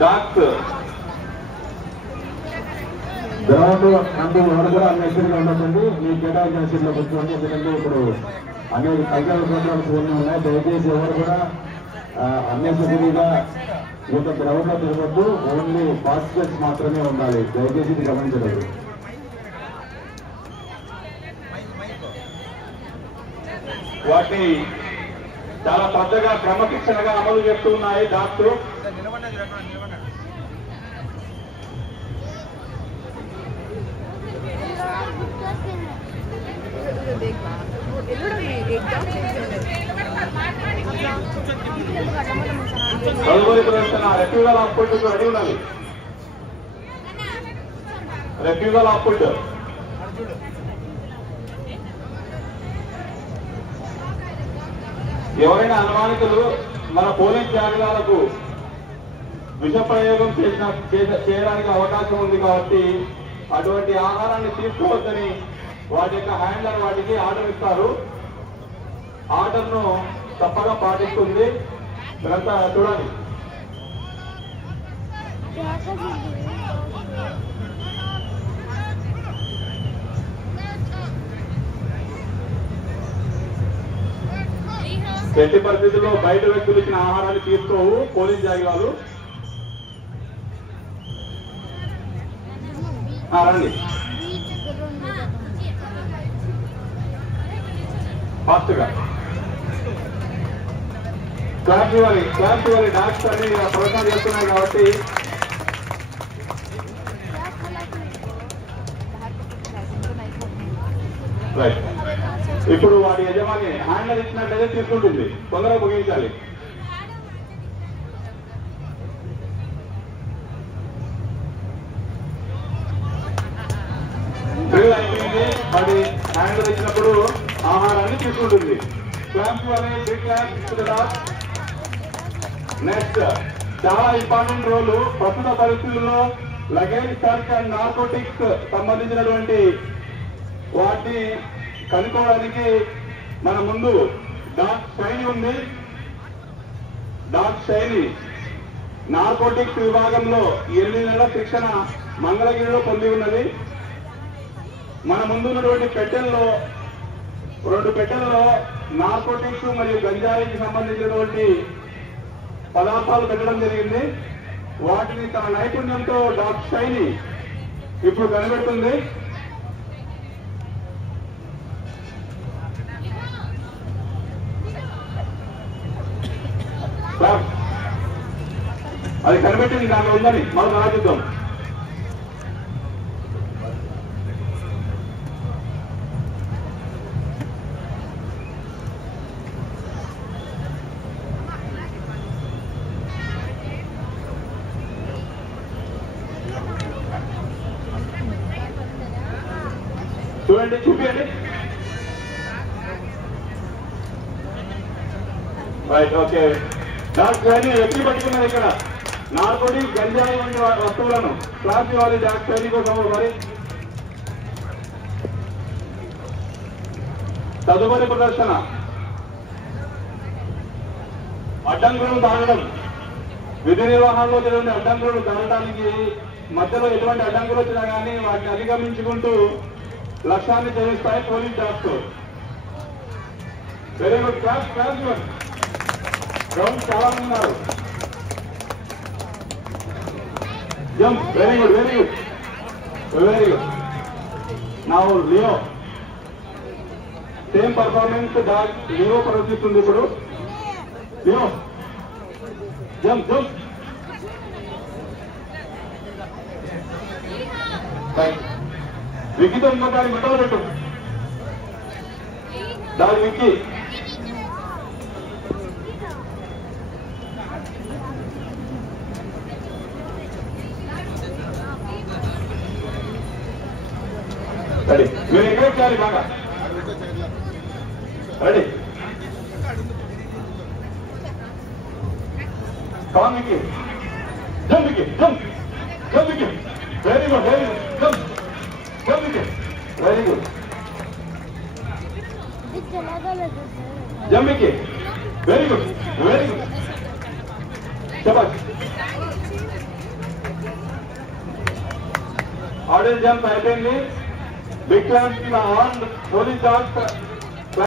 Docs ground నందు ఎవరు కూడా అన్ఎస్సరీగా ఉండకండి. మీ కేటాయించిన సీట్లో కూర్చోండి. ఎందుకంటే ఇప్పుడు అనేక కల్చరల్ ప్రోగ్రామ్స్ ఇవన్నీ ఉన్నాయి. దయచేసి ఎవరు కూడా అన్ఎస్సరీగా ఈ యొక్క గ్రౌండ్ లో తిరగద్దు. ఓన్లీ పార్టిసిపేట్స్ మాత్రమే ఉండాలి. దయచేసి ఇది గమనించలేదు. వాటిని చాలా శ్రద్ధగా క్రమశిక్షణగా అమలు చేస్తూ ఉన్నాయి డాక్టర్. తదుపరి ప్రదర్శన రెఫ్యూజల్ ఆఫ్ ఫుడ్ రెడీ ఉండాలి. రెఫ్యూజల్ ఆఫ్ ఫుడ్ ఎవరైనా అనుమానితులు మన పోలీస్ జాగ్రత్తలకు విష ప్రయోగం చేయడానికి అవకాశం ఉంది కాబట్టి అటువంటి ఆహారాన్ని తీసుకోవద్దని వాటి యొక్క హ్యాండ్లర్ వాటికి ఆర్డర్ ఇస్తారు. ఆర్డర్ను తప్పగా పాటిస్తుంది. మీరంతా చూడాలి. ఎట్టి పరిస్థితుల్లో బయట వ్యక్తులు ఇచ్చిన ఆహారాన్ని తీసుకోవు పోలీస్ జాగ్రత్తలు. రండి ఫాస్ట్ గా. క్లాస్ ఇవ్వాలి డాక్టర్ అని ప్రశ్న చేస్తున్నాయి కాబట్టి రైట్. ఇప్పుడు వాటి యజమాని హ్యాండల్ ఇచ్చినట్లయితే తీసుకుంటుంది. తొందరగా ముగించాలి. డ్రిల్ అయిపోయింది. వాటి హ్యాండల్ ఇచ్చినప్పుడు ఆహారాన్ని తీసుకుంటుంది. క్లాంప్ అనేది బిగ్ క్లాంప్. నెక్స్ట్ చాలా ఇంపార్టెంట్ రోల్ ప్రస్తుత పరిస్థితుల్లో లగేజ్ సర్చ్ అండ్ నార్కోటిక్స్ సంబంధించినటువంటి వాటిని కనుక్కోవడానికి మన ముందు డాక్ షైనీ ఉంది. డాక్ షైనీ నార్కోటిక్స్ విభాగంలో 8 నెలల శిక్షణ మంగళగిరిలో పొంది ఉన్నది. మన ముందు ఉన్నటువంటి పెట్టెల్లో 2 పెట్టెల్లో నార్కోటిక్స్ మరియు గంజాయికి సంబంధించినటువంటి పదార్థాలు పెట్టడం జరిగింది. వాటిని తన నైపుణ్యంతో డాక్ షైనీ ఇప్పుడు కనిపెడుతుంది. అది కనిపెట్టింది దాంట్లో ఉందని మనం ఆలోచిద్దాం. చూడండి, చూపించండి. Right, okay. డాక్టర్ ఎత్తి పట్టుకున్నారు ఇక్కడ నార్కోటిక్ గంజాయి వంటి వస్తువులను. క్లాస్ ఇవ్వాలి డాక్టర్ కోసం. మరి తదుపరి ప్రదర్శన అడ్డంకులను దాటడం. విధి నిర్వహణలో జరిగిన అడ్డంకులను దాటడానికి మధ్యలో ఎటువంటి అడ్డంకులు వచ్చినా కానీ వాటిని అధిగమించుకుంటూ లక్ష్యాన్ని ఛేదిస్తాయి police doctor. Very good. Class ground చాలా మంది ఉన్నారు. Jump. Very good, very good, very good. నా లియో సేమ్ పర్ఫార్మెన్స్ లియో ప్రదర్శిస్తుంది ఇప్పుడు. Leo jump jump. విక్కీతో ఇంకొకటి మొట్టలు పెట్టు. దాని విక్కీ. రెడీ. మీరు ఎంకరేజ్ చేయాలి బాగా. రెడీ. కాన్ Vicky. Jump Vicky. Jump jump Vicky. Very good, very good. Jump jump Vicky. Very good. జమ్మికి వెరీ గుడ్ వెరీ గుడ్ శభాష్ ఆడియన్స్ జంప్ అయిపోయింది విక్రాంత్ ఆన్ పోలీస్ డాక్టర్